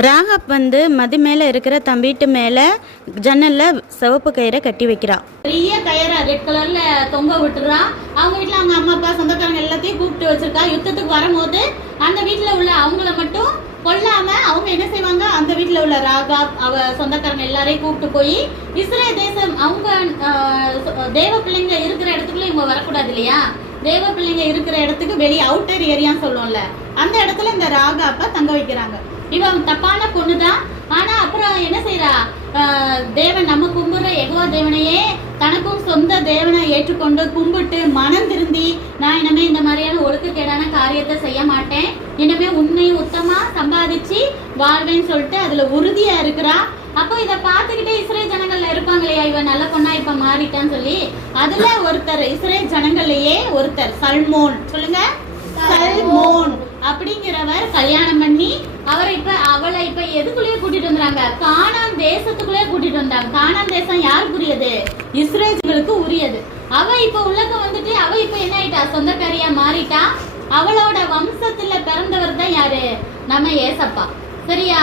ராகப் மதி மேலே இருக்கிற தன் வீட்டு மேலே ஜன்னலில் சிவப்பு கயிறை கட்டி வைக்கிறான். பெரிய கயிறை ரெட் கலர்ல தொங்க விட்டுறான். அவங்க வீட்டில் அவங்க அம்மா அப்பா சொந்தக்காரங்க எல்லாத்தையும் கூப்பிட்டு வச்சிருக்கா. யுத்தத்துக்கு வரும்போது அந்த வீட்டில் உள்ள அவங்கள மட்டும் கொல்லாம அவங்க என்ன செய்வாங்க, அந்த வீட்டில் உள்ள ராகாப் அவ சொந்தக்காரங்க எல்லாரையும் கூப்பிட்டு போய் இஸ்ரேல் தேசம் அவங்க தேவ பிள்ளைங்க இருக்கிற இடத்துக்குள்ள இவங்க வரக்கூடாது இல்லையா, தேவ பிள்ளைங்க இருக்கிற இடத்துக்கு வெளியே அவுட்டர் ஏரியான்னு சொல்லுவோம்ல, அந்த இடத்துல இந்த ராகாப்ப தங்க வைக்கிறாங்க. இவன் தப்பான பொண்ணுதான். ஆனா அப்புறம் என்ன செய்யறா, தேவன் நம்ம கும்பிடுற யெகோவா தேவனையே தனக்கும் சொந்த தேவனை ஏற்றுக்கொண்டு கும்பிட்டு மனம் திருந்தி நான் இனிமே இந்த மாதிரியான ஒழுக்கக்கேடான காரியத்தை செய்ய மாட்டேன், இனிமே உண்மையும் உத்தமா சம்பாதிச்சு வாழ்வேன்னு சொல்லிட்டு அதுல உறுதியா இருக்கிறா. அப்போ இதை பார்த்துக்கிட்டே இஸ்ரேல் ஜனங்கள்ல இருப்பாங்க இல்லையா, இவன் நல்ல பொண்ணா இப்ப மாறிட்டான்னு சொல்லி, அதுல ஒருத்தர் இஸ்ரேல் ஜனங்கள்லயே ஒருத்தர் சல்மோன், சொல்லுங்க சல்மோன் அப்படிங்கிறவர் கல்யாணம் பண்ணி அவளை இப்ப எதுக்குள்ளேயே கூட்டிட்டு வந்தாங்க, கானான் தேசத்துக்குள்ளே கூட்டிட்டு வந்தாங்க. கானான் தேசம் யாருக்குரியது, இஸ்ரேலுக்கு உரியது. அவ இப்ப உள்ளக்க வந்துட்டு அவ இப்ப என்ன ஆயிட்டா, சொந்தக்காரியா மாறிட்டா. அவளோட வம்சத்துல பிறந்தவர் தான் யாரு, நம்ம ஏசப்பா. சரியா?